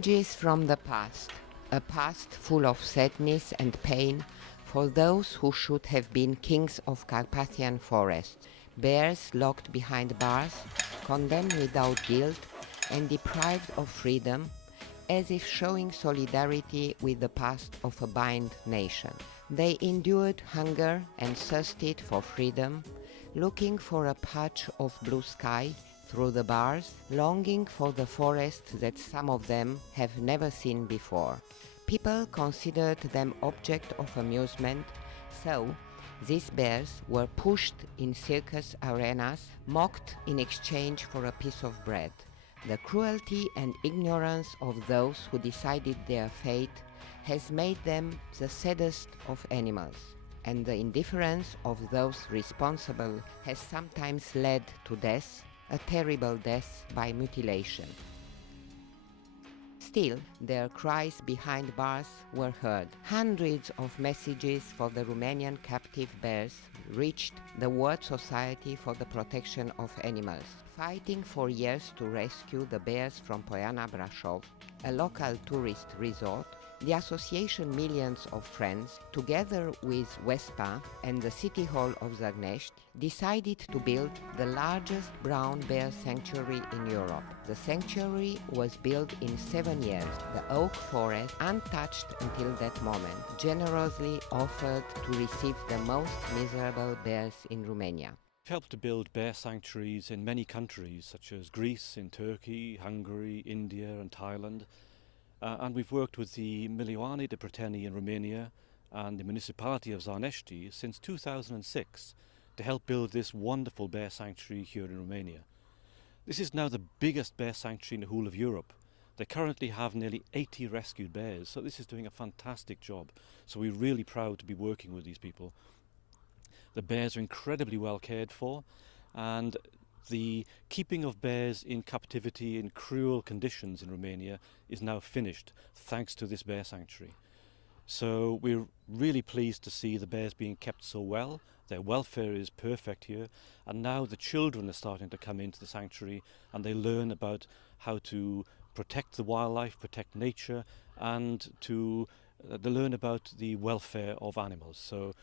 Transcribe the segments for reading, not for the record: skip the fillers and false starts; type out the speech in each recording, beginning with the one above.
Images from the past, a past full of sadness and pain for those who should have been kings of Carpathian forests, bears locked behind bars, condemned without guilt and deprived of freedom, as if showing solidarity with the past of a bind nation. They endured hunger and thirsted for freedom, looking for a patch of blue sky through the bars, longing for the forest that some of them have never seen before. People considered them object of amusement, so these bears were pushed in circus arenas, mocked in exchange for a piece of bread. The cruelty and ignorance of those who decided their fate has made them the saddest of animals, and the indifference of those responsible has sometimes led to death, a terrible death by mutilation. Still, their cries behind bars were heard. Hundreds of messages for the Romanian captive bears reached the World Society for the Protection of Animals, fighting for years to rescue the bears from Poiana Brașov, a local tourist resort. The association Millions of Friends, together with WESPA and the City Hall of Zagnești, decided to build the largest brown bear sanctuary in Europe. The sanctuary was built in 7 years. The oak forest, untouched until that moment, generously offered to receive the most miserable bears in Romania. We've helped to build bear sanctuaries in many countries, such as Greece, in Turkey, Hungary, India and Thailand. And we've worked with the Milioane de Prăteni in Romania and the municipality of Zagnești since 2006 to help build this wonderful bear sanctuary here in Romania. This is now the biggest bear sanctuary in the whole of Europe. They currently have nearly 80 rescued bears, so this is doing a fantastic job. So we're really proud to be working with these people. The bears are incredibly well cared for, and the keeping of bears in captivity in cruel conditions in Romania is now finished, thanks to this bear sanctuary. So we're really pleased to see the bears being kept so well. Their welfare is perfect here, and now the children are starting to come into the sanctuary and they learn about how to protect the wildlife, protect nature, and to they learn about the welfare of animals. So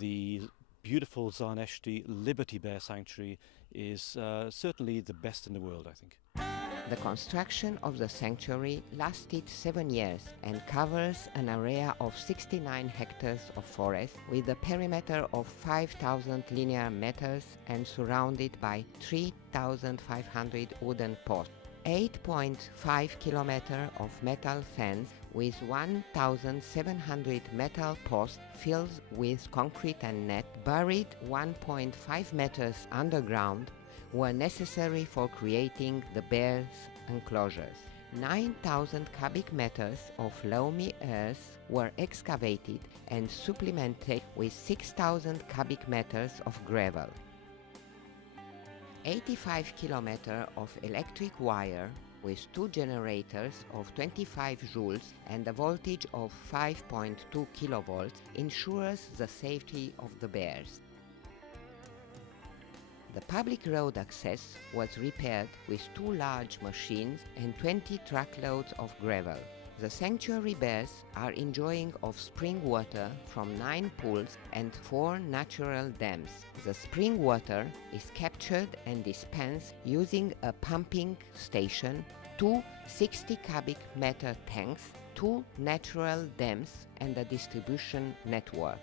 the beautiful Zagnești Libearty Bear Sanctuary is certainly the best in the world, I think. The construction of the sanctuary lasted 7 years and covers an area of 69 hectares of forest with a perimeter of 5,000 linear meters and surrounded by 3,500 wooden posts. 8.5 kilometers of metal fence with 1,700 metal posts filled with concrete and net, buried 1.5 meters underground, were necessary for creating the bears' enclosures. 9,000 cubic meters of loamy earth were excavated and supplemented with 6,000 cubic meters of gravel. 85 kilometers of electric wire with 2 generators of 25 joules and a voltage of 5.2 kilovolts ensures the safety of the bears. The public road access was repaired with 2 large machines and 20 truckloads of gravel. The sanctuary bears are enjoying of spring water from 9 pools and 4 natural dams. The spring water is captured and dispensed using a pumping station, 2 60 cubic meter tanks, 2 natural dams and a distribution network.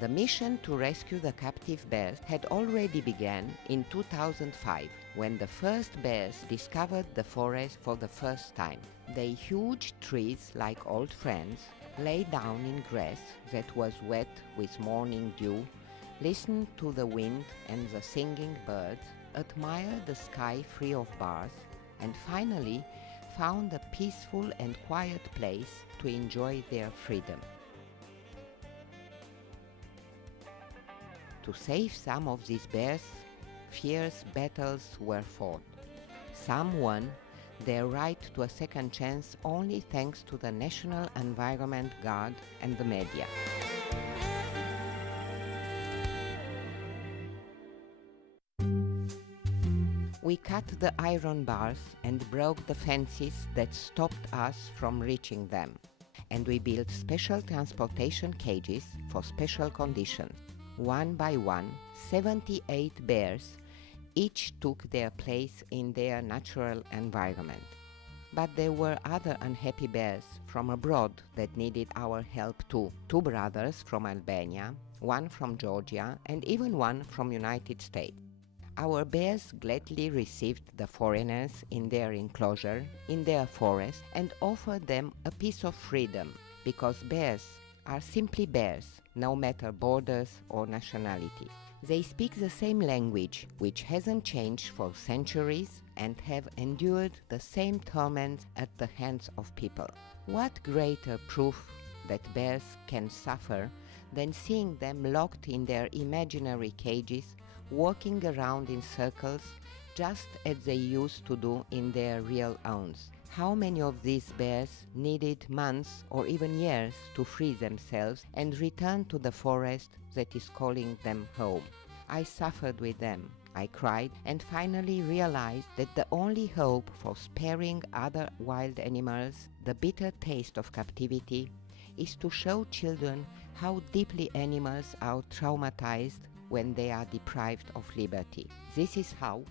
The mission to rescue the captive bears had already begun in 2005, when the first bears discovered the forest for the first time. They huge trees like old friends, lay down in grass that was wet with morning dew, listened to the wind and the singing birds, admired the sky free of bars, and finally found a peaceful and quiet place to enjoy their freedom. To save some of these bears, fierce battles were fought. Some won their right to a second chance only thanks to the National Environment Guard and the media. We cut the iron bars and broke the fences that stopped us from reaching them. And we built special transportation cages for special conditions. One by one, 78 bears each took their place in their natural environment. But there were other unhappy bears from abroad that needed our help too. 2 brothers from Albania, 1 from Georgia, and even 1 from United States. Our bears gladly received the foreigners in their enclosure, in their forest, and offered them a piece of freedom, because bears are simply bears, no matter borders or nationality. They speak the same language, which hasn't changed for centuries, and have endured the same torments at the hands of people. What greater proof that bears can suffer than seeing them locked in their imaginary cages, walking around in circles just as they used to do in their real homes? How many of these bears needed months or even years to free themselves and return to the forest that is calling them home? I suffered with them. I cried and finally realized that the only hope for sparing other wild animals the bitter taste of captivity is to show children how deeply animals are traumatized when they are deprived of liberty. This is how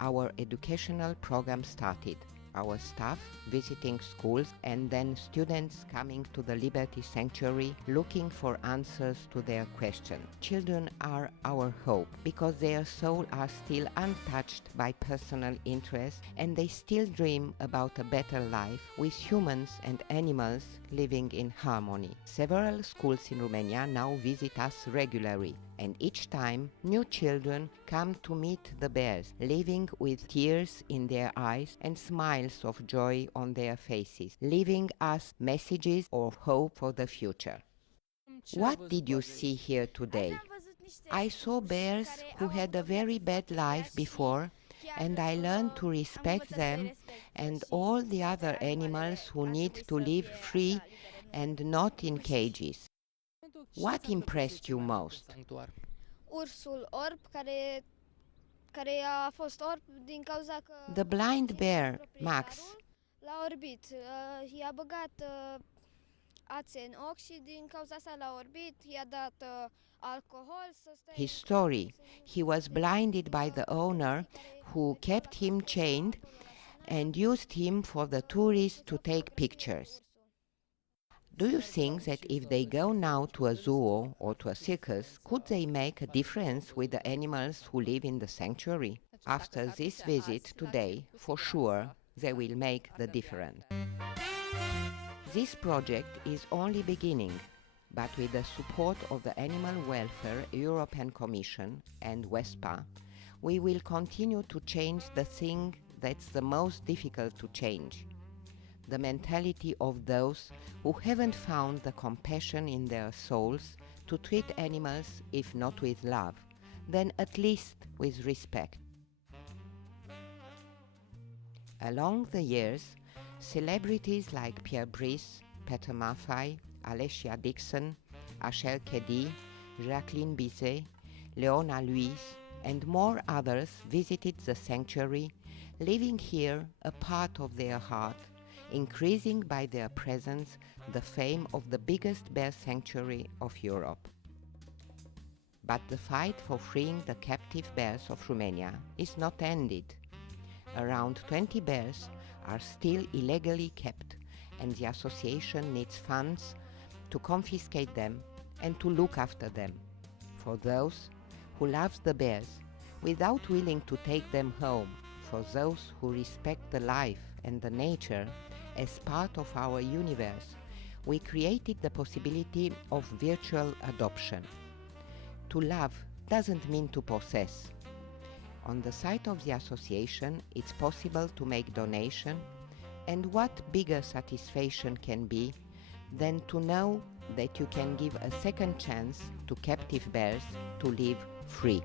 our educational program started. Our staff visiting schools and then students coming to the Libearty Sanctuary looking for answers to their questions. Children are our hope because their souls are still untouched by personal interest and they still dream about a better life with humans and animals living in harmony. Several schools in Romania now visit us regularly, and each time new children come to meet the bears, living with tears in their eyes and smiles of joy on their faces, leaving us messages of hope for the future. What did you see here today? I saw bears who had a very bad life before, and I learned to respect them and all the other animals who need to live free and not in cages. What impressed you most? Ursul orb care a fost orb din cauza că The blind bear, Max. l-a orbit. I-a băgat ațe în ochi și din cauza asta l-a orbit, i-a dat alcohol să stea. His story. He was blinded by the owner who kept him chained and used him for the tourists to take pictures. Do you think that if they go now to a zoo or to a circus, could they make a difference with the animals who live in the sanctuary? After this visit today, for sure, they will make the difference. This project is only beginning, but with the support of the Animal Welfare European Commission and WESPA, we will continue to change the thing that's the most difficult to change. The mentality of those who haven't found the compassion in their souls to treat animals, if not with love, then at least with respect. Along the years, celebrities like Pierre Brice, Peter Maffay, Alessia Dixon, Achel Keddy, Jacqueline Bisset, Leona Louise, and more others visited the sanctuary, leaving here a part of their heart, increasing by their presence the fame of the biggest bear sanctuary of Europe. But the fight for freeing the captive bears of Romania is not ended. Around 20 bears are still illegally kept, and the association needs funds to confiscate them and to look after them. For those who love the bears without willing to take them home, for those who respect the life and the nature as part of our universe, we created the possibility of virtual adoption. To love doesn't mean to possess. On the site of the association, it's possible to make donation, and what bigger satisfaction can be than to know that you can give a second chance to captive bears to live free.